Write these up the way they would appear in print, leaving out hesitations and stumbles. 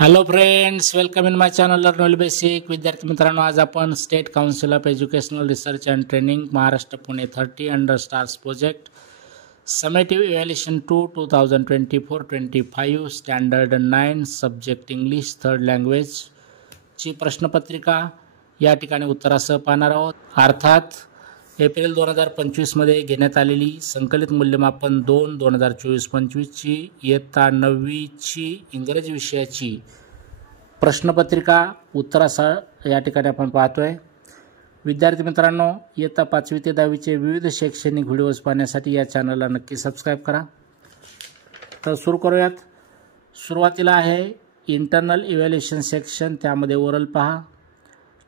Hello friends, welcome in my channel learn basic. विद्यार्थी मित्रांनो, आज आपण state council of educational research and training Maharashtra Pune 30 under stars project summative evaluation 2024-25 standard 9 subject English third language ची प्रश्नपत्रिका या ठिकाणी उत्तरासह पाहणार आहोत. अर्थात एप्रिल 2025 मध्ये घेण्यात आलेली संकलित मूल्यमापन 2024-25 ची इयत्ता 9वी ची इंग्रजी विषयाची प्रश्नपत्रिका उत्तरासह या ठिकाणी आपण पाहतोय. विद्यार्थी मित्रांनो, इयत्ता 5वी ते 10वी चे विविध शैक्षणिक व्हिडिओज पाहण्यासाठी या चॅनलला नक्की सबस्क्राइब करा. तर सुरू करूयात. सुरुवातीला आहे इंटरनल इव्हॅल्युएशन सेक्शन, त्यामध्ये ओरल पहा.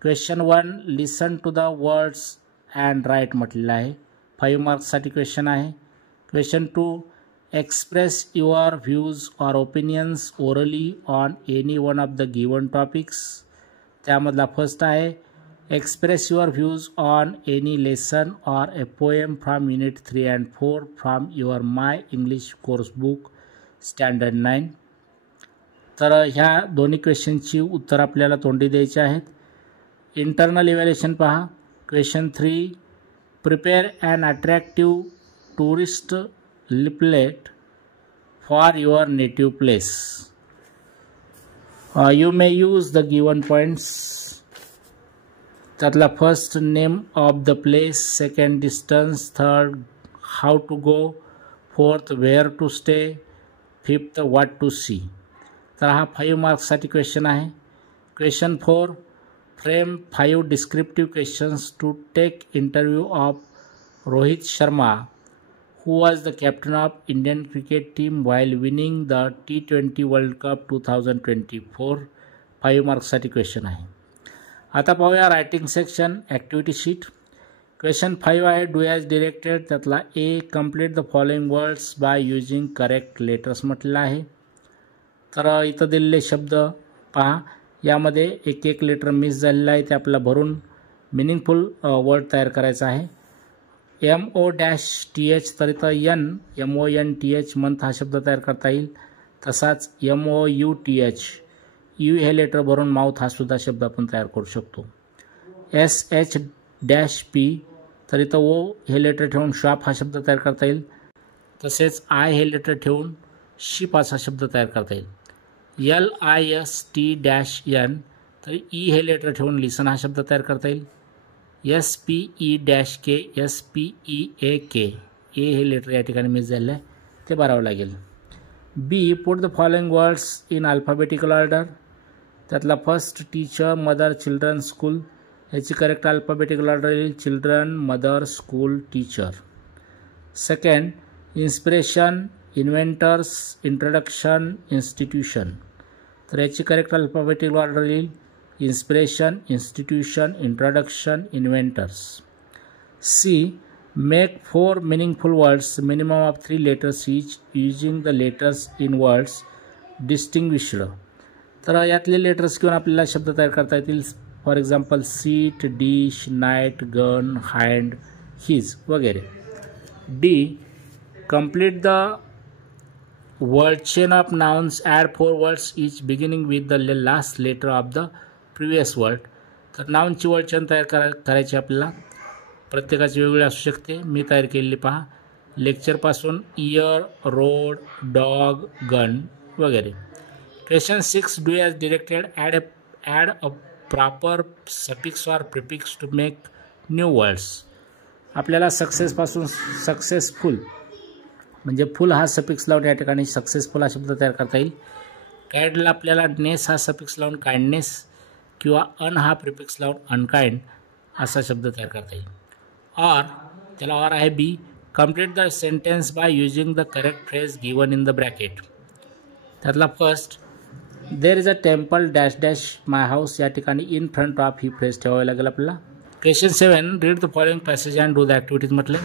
Question 1, listen to the words and write म्हटलेलं आहे. 5 मार्क्ससाठी क्वेश्चन आहे. Question 2, express your views or opinions orally on any one of the given topics. त्यामधला फर्स्ट आहे express your views on any lesson or a poem from unit 3 and 4 from your My English course book standard 9. तर ह्या दोन्ही क्वेश्चनची उत्तर आपल्याला तोंडी द्यायची आहेत. इंटरनल इव्हॅल्युएशन पहा. Question 3, prepare an attractive tourist leaflet for your native place. You may use the given points. त्यातला first name of the place, second distance, third how to go, fourth where to stay, fifth what to see. तर हा 5 मार्क्ससाठी question आहे. Question 4, frame 5 descriptive questions to take interview of Rohit Sharma who was the captain of Indian cricket team while winning the T20 World Cup 2024. 5 मार्क्ससाठी question आहे. आता पाहूया writing section, activity sheet. Question 5 आहे do as directed. त्यातला A, complete the following words by using correct letters म्हटलेलं आहे. तर इथं दिलेले शब्द पहा. यामध्ये एक लेटर मिस झालेलं आहे, ते आपल्याला भरून मिनिंगफुल वर्ड तयार करायचा आहे. MO-TH, तर इथं MONTH मंथ हा शब्द तयार करता येईल. तसाच MOUTH, यू हे लेटर भरून माउथ हा सुद्धा शब्द आपण तयार करू शकतो. SH-P, तर इथं O हे लेटर ठेवून शॉप हा शब्द तयार करता येईल. तसेच I हे लेटर ठेवून शिप असा शब्द तयार करता येईल. LIST-N, तर E हे लेटर ठेवून लिसन हा शब्द तयार करता येईल. SPE-K, SPEAK, ए हे लेटर या ठिकाणी मिस झालेलं आहे, ते भरावं लागेल. B, put the following words in alphabetical order. त्यातला first teacher, mother, children, school. याची करेक्ट अल्फाबेटिकल ऑर्डर येईल children, mother, school, teacher. Second, inspiration, inventors, introduction, institution. तर याची करेक्ट अल्फाबेटिकल ऑर्डर येईल inspiration, institution, introduction, inventors. C, make 4 meaningful words, minimum of 3 letters each, using the letters in words distinguished. तर यातले letters घेऊन आपल्याला शब्द तयार करता येतील. For example seat, dish, night, gun, hand, his वगैरे. D, complete the word chain of nouns, add 4 words each beginning with the last letter of the previous word. तर नाउनची वर्ड चेन तयार करायची आपल्याला. प्रत्येकाची वेगवेगळी असू शकते. मी तयार केलेली पहा. लेक्चरपासून इयर, रोड, डॉग, गन वगैरे. Question 6, do as directed. Add a proper suffix or prefix to make new words. आपल्याला सक्सेसपासून सक्सेसफुल म्हणजे फुल हा सफिक्स लावून या ठिकाणी सक्सेसफुल हा शब्द तयार करता येईल. काइंडला आपल्याला नेस हा सफिक्स लावून काइंडनेस किंवा अन हा प्रिफिक्स लावून अनकाइंड असा शब्द तयार करता येईल. ऑर, त्याला ऑर आहे B, complete the sentence by using the correct phrase given in the bracket. त्यातला first, there is a temple dash dash my house. या ठिकाणी इन फ्रंट ऑफ ही फ्रेज ठेवावी लागेल आपल्याला. Question 7, read the following passage and do the activities म्हटले.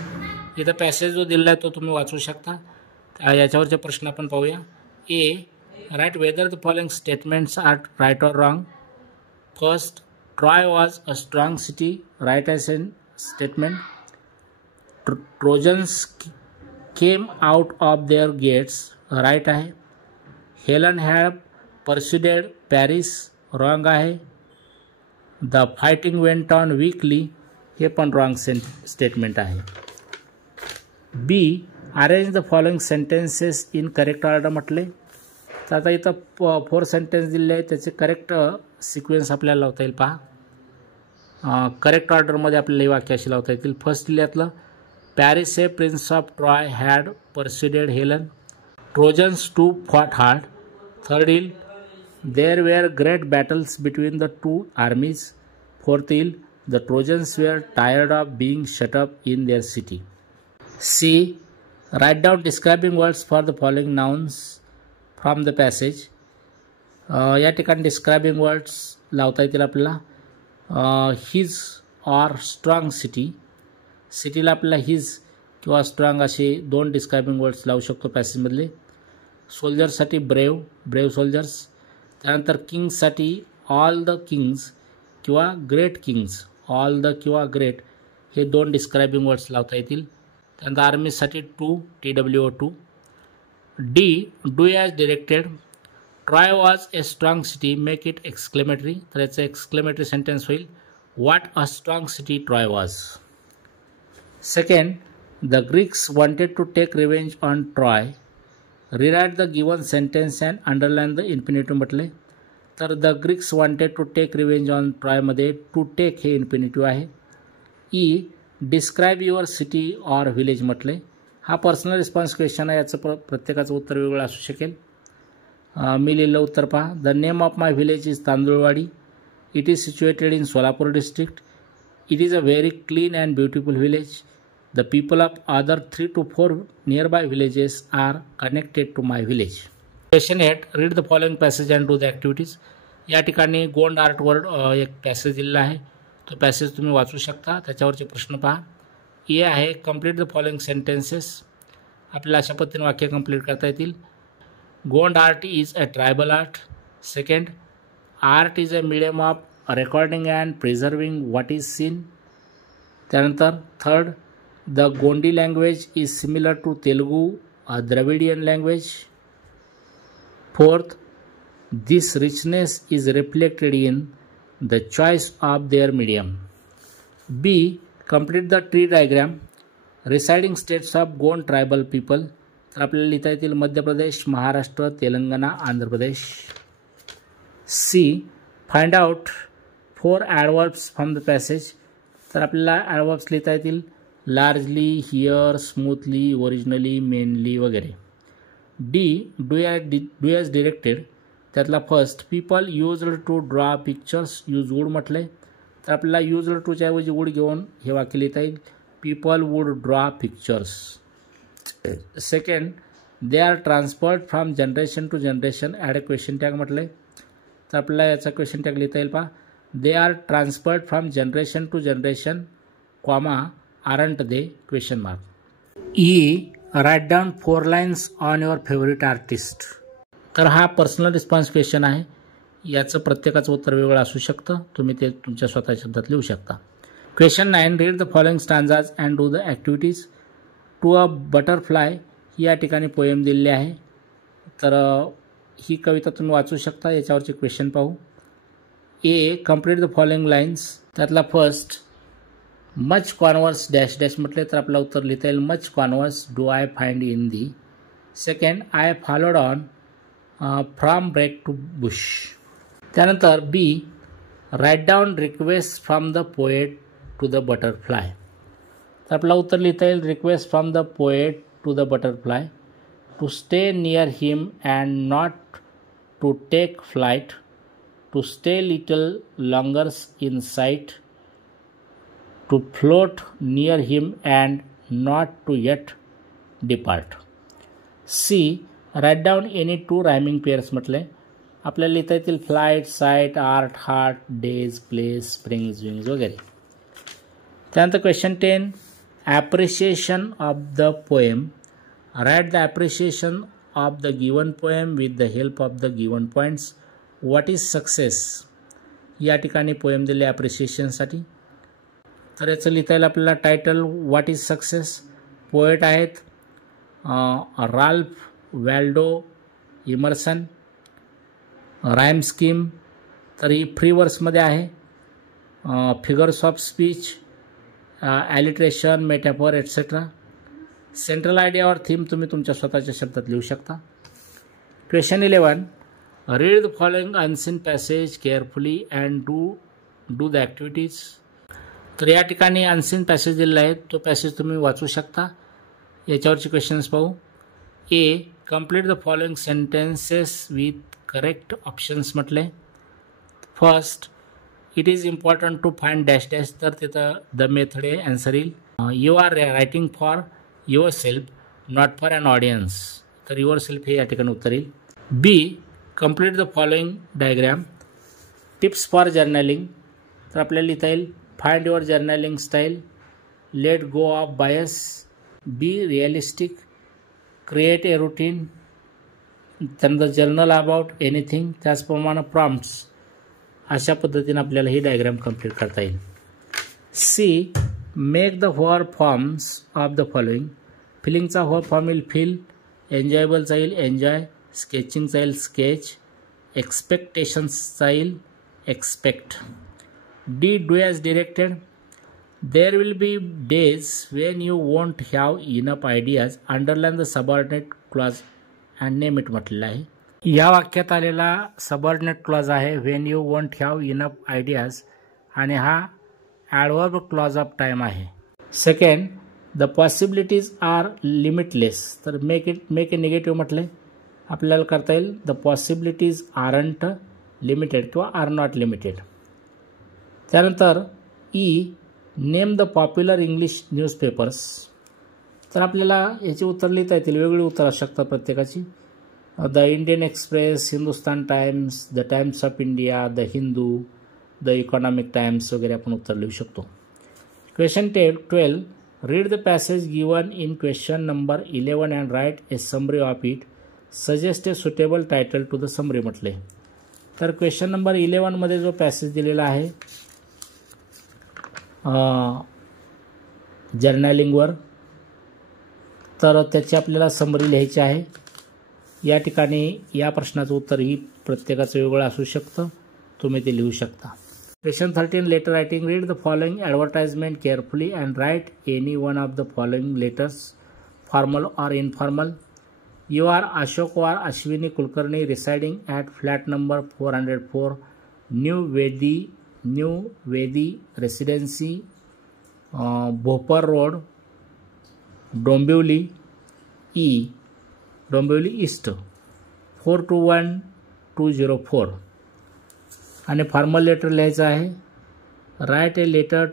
इथं passage जो दिलेला आहे तो तुम्ही वाचू शकता. याच्यावरचे प्रश्न आपण पाहूया. A, write whether the following statements are right or wrong. First, Troy was a strong city. Right as in statement. Trojans came out of their gates. Right आहे. Helen had परस्युडेड पॅरिस रॉंग आहे. The fighting went on weekly हे पण wrong statement आहे. Be arrange the following sentences in correct order म्हटले. तर आता इथं 4 sentence दिले आहे, त्याचे करेक्ट सिक्वेन्स आपल्याला लावता येईल. पहा करेक्ट ऑर्डरमध्ये आपल्याला ही वाक्य अशी लावता येतील. फर्स्ट दिल्यातलं Paris a prince of Troy had persuaded Helen. Trojans too fought hard. Third येईल there were great battles between the two armies. Fourth येईल the Trojans were tired of being shut up in their city. C write down describing words for the following nouns from the passage. या ठिकाणी describing words लावता येतील आपल्याला. His or strong city. सिटीला आपल्याला his किंवा strong असे 2 describing words लावू शकतो पॅसेजमधले. सोल्जर्ससाठी ब्रेव सोल्जर्स. त्यानंतर किंग्ससाठी ऑल द किंग्स किंवा ग्रेट किंग्स. ऑल द किंवा ग्रेट हे 2 डिस्क्रायबिंग वर्ड्स लावता येतील. त्यानंतर आर्मीसाठी TWO2. D do as directed. Troy was a strong city make it exclamatory. तर याचं एक्सक्लेमेटरी सेंटेन्स होईल what a strong city Troy was. Second the Greeks wanted to take revenge on Troy. Rewrite the given sentence and underline the infinitive म्हटले. तर the Greeks wanted to take revenge on ट्रॉयमध्ये to take हे infinitive आहे. E describe your city or village म्हटले. हा personal response question आहे. याचं प्रत्येकाचं उत्तर वेगळं असू शकेल. मी लिहिलं उत्तर पहा. The name of my village is Tandulwadi. It is situated in Solapur district. It is a very clean and beautiful village. The people of other 3 to 4 nearby villages are connected to my village. Question 8 read the following passage and do the activities. या ठिकाणी गोंड आर्टवर एक passage दिलेला आहे. तो passage तुम्ही वाचू शकता. त्याच्यावरचे प्रश्न पहा. ए आहे कंप्लीट द फॉलोइंग सेंटेन्सेस. आपल्याला अशा पद्धतीने वाक्य कंप्लीट करता येतील. Gond art is a tribal art. Second art is a medium of recording and preserving what is seen. त्यानंतर third the Gondi language is similar to Telugu a Dravidian language. Fourth this richness is reflected in the choice of their medium. B complete the tree diagram. Residing states of Gond tribal people. तर आपल्याला लिहिता येतील Madhya Pradesh, Maharashtra, Telangana, Andhra Pradesh. C find out 4 ॲडवर्ब्स from the passage. तर आपल्याला adverbs लिहिता येतील largely, here, smoothly, originally, mainly वगैरे. D do as directed. त्यातला first people used to draw pictures. Use wood म्हटले. तर आपल्याला यूज्ड टूच्या ऐवजी वूड घेऊन हे वाक्य लिहिता येईल people would draw pictures. Second they are transferred from generation to generation. Add a question tag म्हटले. तर आपल्याला याचा क्वेश्चन टॅग लिहिता येईल पहा. They are transferred from generation to generation comma aren't they question mark. E write down 4 lines on your favourite artist. तर हा personal response question आहे. याचं प्रत्येकाचं उत्तर वेगळं असू शकतं. तुम्ही ते तुमच्या स्वतःच्या शब्दात लिहू शकता. Question 9 read the following stanzas and do the activities. To a butterfly या ठिकाणी पोएम दिलेली आहे. तर ही कविता तुम्ही वाचू शकता. याच्यावरचे क्वेश्चन पाहू. A complete the following lines. त्यातला first much converse dash dash म्हटले. तर आपलं उत्तर लिहिता येईल much converse do I find in thee. Second I followed on from brake to bush. त्यानंतर B write down request from the poet to the butterfly. तर आपला उत्तर लिहिता येईल request from the poet to the butterfly to stay near him and not to take flight, to stay little longers in sight, to float near him and not to yet depart. C write down any 2 rhyming pairs म्हटले. आपल्याला लिहिता येतील flight, sight, art, heart, days, place, springs, wings वगैरे. त्यानंतर question 10 appreciation of the poem. Write the appreciation of the given poem with the help of the given points. What is success. या ठिकाणी poem दिले ॲप्रिशिएशनसाठी. तर याचं लिहिता येईल आपल्याला title what is success. Poet आहेत Ralph Waldo Emerson. Rhyme scheme तर ही फ्री वर्समध्ये आहे. Figures of speech, alliteration, metaphor etcetera. Central idea और थीम तुम्ही तुमच्या स्वतःच्या शब्दात लिहू शकता. Question 11. Read the following unseen passage carefully and do the activities. तर या ठिकाणी अनसीन पॅसेज दिलेला आहे, तो पॅसेज तुम्ही वाचू शकता. याच्यावरचे क्वेश्चन्स पाहू. A. Complete the following sentences with correct options म्हटले. First, it is important to find dash dash. तर तिथं द मेथड आहे, आन्सर येईल. You are writing for yourself not for an audience. तर युअर सेल्फ हे या ठिकाणी उत्तर येईल. B. Complete the following diagram. Tips for journaling. तर आपल्याला लिहिता येईल find your journaling style, let go of bias, be realistic, create A routine, त्यानंतर जर्नल अबाउट एनिथिंग. त्याचप्रमाणे प्रॉम्प्ट्स. अशा पद्धतीने आपल्याला ही डायग्राम कंप्लीट करता येईल. C. Make the verb forms of the following. फिलिंगचा वर्ब फॉर्म येईल फील, एन्जॉयबलचा येईल एन्जॉय, स्केचिंगचा येईल स्केच, एक्सपेक्टेशन्सचा येईल expect. D. Do as directed. There will be days when you won't have enough ideas, underline the subordinate clause and name it म्हटलेलं आहे. या वाक्यात आलेला सबऑर्डिनेट क्लॉज आहे when you won't have enough ideas, आणि हा ॲडवर्ब क्लॉज ऑफ टाईम आहे. Second, the possibilities are limitless. तर मेक ए निगेटिव्ह म्हटले आपल्याला करता येईल द पॉसिबिलिटीज आरंट लिमिटेड किंवा आर नॉट लिमिटेड. त्यानंतर E. Name the popular English newspapers. तर आपल्याला याची उत्तर लिहिता येतील, वेगवेगळी उत्तर असू शकतात प्रत्येकाची. The Indian Express, Hindustan Times, the Times of India, the Hindu, the Economic Times वगैरे आपण उत्तर लिहू शकतो. Question 12. Read the passage given in question number 11 and write a summary of it. Suggest a suitable title to the summary म्हटले. तर question number 11 मध्ये जो passage दिलेला आहे जर्नलिंगवर, तर त्याची आपल्याला समरी लिहायची आहे. या ठिकाणी या प्रश्नाचं उत्तर ही प्रत्येकाचं वेगळं असू शकतं, तुम्ही ते लिहू शकता. Question 13. Letter writing. Read the following advertisement carefully and write any one of the following letters, formal और informal. You are Ashok Kumar Ashwini Kulkarni residing at flat number 404 new Vedi residency, Bhopar road, Dombivli east 421-204. आणि फॉर्मल लेटर लिहायचं आहे. Write a letter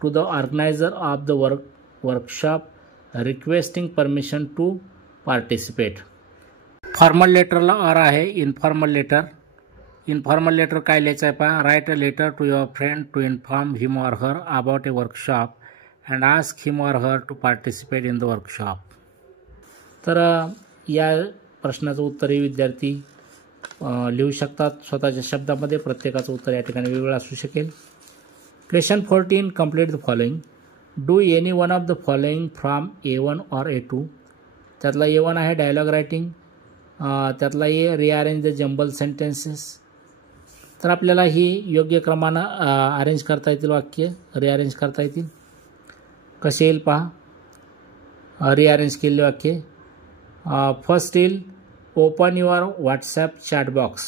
to the organiser of the workshop requesting permission to participate. Formal लेटरला आर आहे. Informal letter काय लिहायचं आहे पहा. Write a letter to your friend to inform him or her about a workshop and ask him or her to participate in the workshop. तर या प्रश्नाचं उत्तरही विद्यार्थी लिहू शकतात स्वतःच्या शब्दामध्ये. प्रत्येकाचं उत्तर या ठिकाणी वेगवेगळं असू शकेल. Question 14. Complete the following. Do any one of the following from A1 और A2. त्यातला A1 आहे डायलॉग रायटिंग, त्यातला ए रिअरेंज द जंबल सेंटेन्सेस. तर आपल्याला ही योग्य क्रमानं अरेंज करता येतील, वाक्य रिअरेंज करता येतील. कसे येईल पहा रिअरेंज केलेले वाक्य. फर्स्ट येईल open your WhatsApp chat box.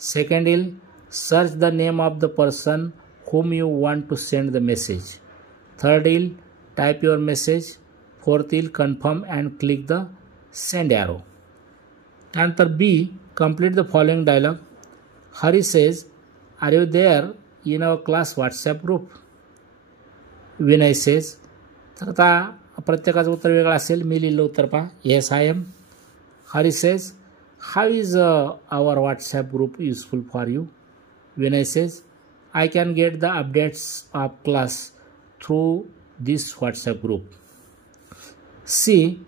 Second येईल search the name of the person whom you want to send the message. Third येईल type your message. Fourth येईल confirm and click the send arrow. त्यानंतर B. complete the following dialogue. Hari says, are you there in our class WhatsApp group? Vinay says. तर आता प्रत्येकाचं उत्तर वेगळं असेल. मी लिहिलं उत्तर पहा. Yes, I am. Hari says, how is our WhatsApp group useful for you? Vinay says, I can get the updates of class through this WhatsApp group. C.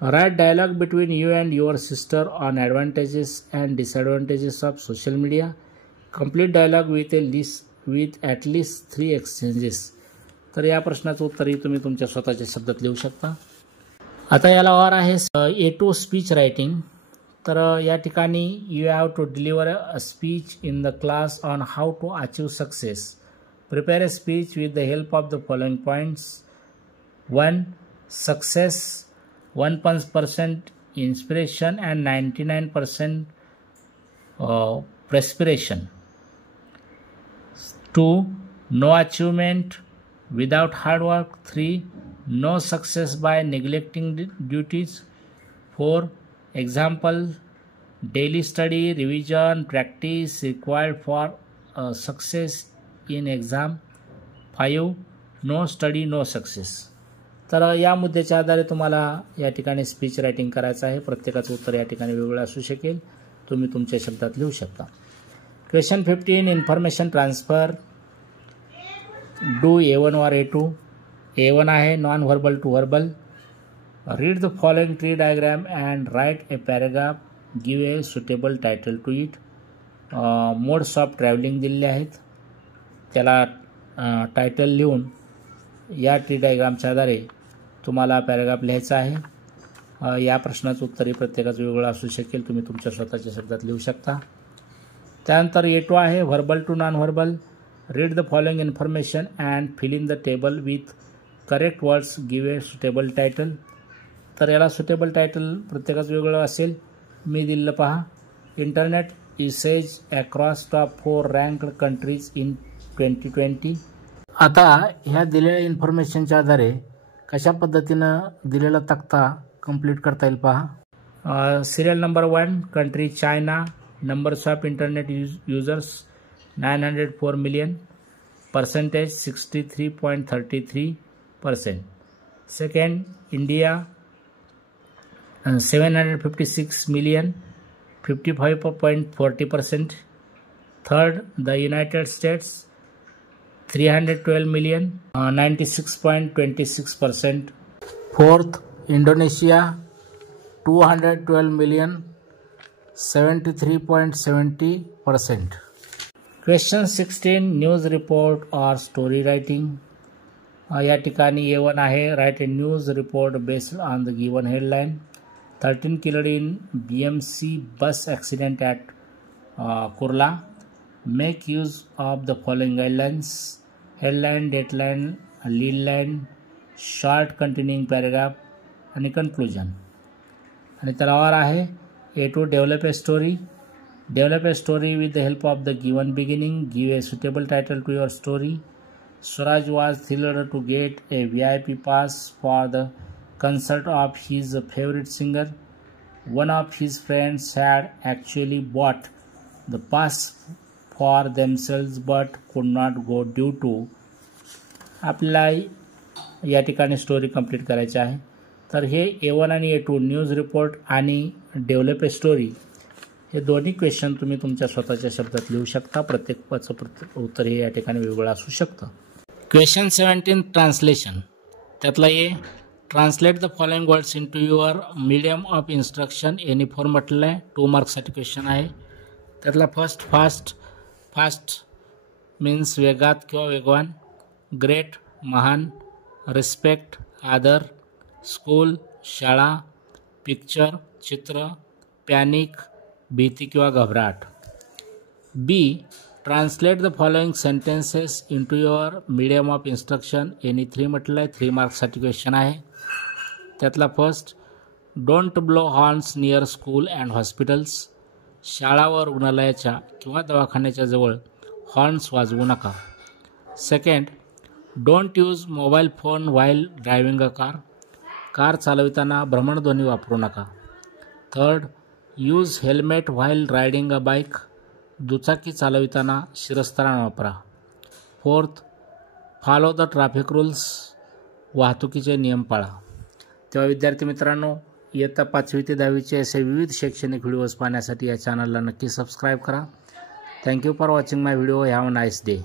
Write dialogue between you and your sister on advantages and disadvantages of social media. Complete dialogue with a list with at least 3 exchanges. तर या प्रश्नाचं उत्तरही तुम्ही तुमच्या स्वतःच्या शब्दात लिहू शकता. आता याला और आहे A2 स्पीच रायटिंग. तर या ठिकाणी you have to deliver a speech in the class on how to achieve success. Prepare a speech with the help of the following points. 1. Success, 1% inspiration and 99% perspiration. 2. No achievement without hard work. 3. No success by neglecting duties. 4. Example, daily study, revision, practice required for success in exam. 5. No study, no success. तर या मुद्द्याच्या आधारे तुम्हाला या ठिकाणी speech writing करायचं आहे. प्रत्येकाचं उत्तर या ठिकाणी वेगवेगळं असू शकेल. तुम्ही तुमच्या शब्दात लिहू शकता. Question 15. Information transfer. Do A1 or A2. A1 आहे non verbal to verbal. Read the following tree diagram and write a paragraph. Give a suitable title to it. Modes of travelling दिलेले आहेत. त्याला टायटल लिहून या tree डायग्रामच्या आधारे तुम्हाला paragraph लिहायचा आहे. या प्रश्नाचं उत्तरही प्रत्येकाचं वेगळं असू शकेल. तुम्ही तुमच्या स्वतःच्या शब्दात लिहू शकता. त्यानंतर A2 आहे verbal to non verbal. Read the following information and fill in the table with correct words. Give a suitable title. तर याला सुटेबल टायटल प्रत्येकाचं वेगळं असेल. मी दिलेलं पहा. Internet usage across top 4 ranked countries in 2020. आता ह्या दिलेल्या इन्फॉर्मेशनच्या आधारे कशा पद्धतीनं दिलेला तक्ता कंप्लीट करता येईल पहा. Serial number 1 country China. Numbers of internet users 904 million. Percentage 63.33%. Second, India 756 million, 55.40%. Third, the United States 312 million, 96.26%. Fourth, Indonesia 212 million, 73.70%. Question 16. News report और स्टोरी रायटिंग. या ठिकाणी A1 आहे write a news report based on the given headline. 13 killed in BMC bus accident at Kurla. Make use of the following guidelines. Headline, dateline, lead line, short containing paragraph आणि conclusion. आणि त्यावर आहे A2 develop a story. Develop a story with the help of the given beginning. Give a suitable title to your story. Suraj was thrilled to get a VIP pass for the concert of his favorite singer. One of his friends had actually bought the pass for themselves but could not go due to. आपल्याला या ठिकाणी story complete करायची आहे. तर हे A1 आणि A2 news report आणि develop a story हे दोन्ही क्वेश्चन तुम्ही तुमच्या स्वतःच्या शब्दात लिहू शकता. प्रत्येकाचं उत्तर हे या ठिकाणी वेगळं असू शकतं. Question 17 translation. त्यातला A translate the following words into your medium of instruction. Any four म्हटलं आहे. 2 मार्क्ससाठी क्वेश्चन आहे. त्यातला फर्स्ट फास्ट मीन्स वेगात किंवा वेगवान. ग्रेट महान. रिस्पेक्ट आदर. स्कूल शाळा. पिक्चर चित्र. पॅनिक भीती किंवा घबराट. B translate the following sentences into your medium of instruction. Any 3 म्हटलं आहे. 3 मार्क्ससाठी क्वेश्चन आहे. त्यातला first don't blow horns near school and hospitals. शाळा व रुग्णालयाच्या किंवा दवाखान्याच्या जवळ हॉर्न्स वाजवू नका. Second don't use mobile phone while driving a car. Car चालविताना भ्रमणध्वनी वापरू नका. Third use helmet while riding a bike. दुचाकी चालविताना शिरस्त्राण वापरा. Fourth follow the traffic rules. वाहतुकीचे नियम पाळा. तेव्हा विद्यार्थी मित्रांनो, इयत्ता 5वी ते 10वीचे असे विविध शैक्षणिक व्हिडिओज पाहण्यासाठी या चॅनलला नक्की सबस्क्राईब करा. Thank you for watching my video. Have a nice day.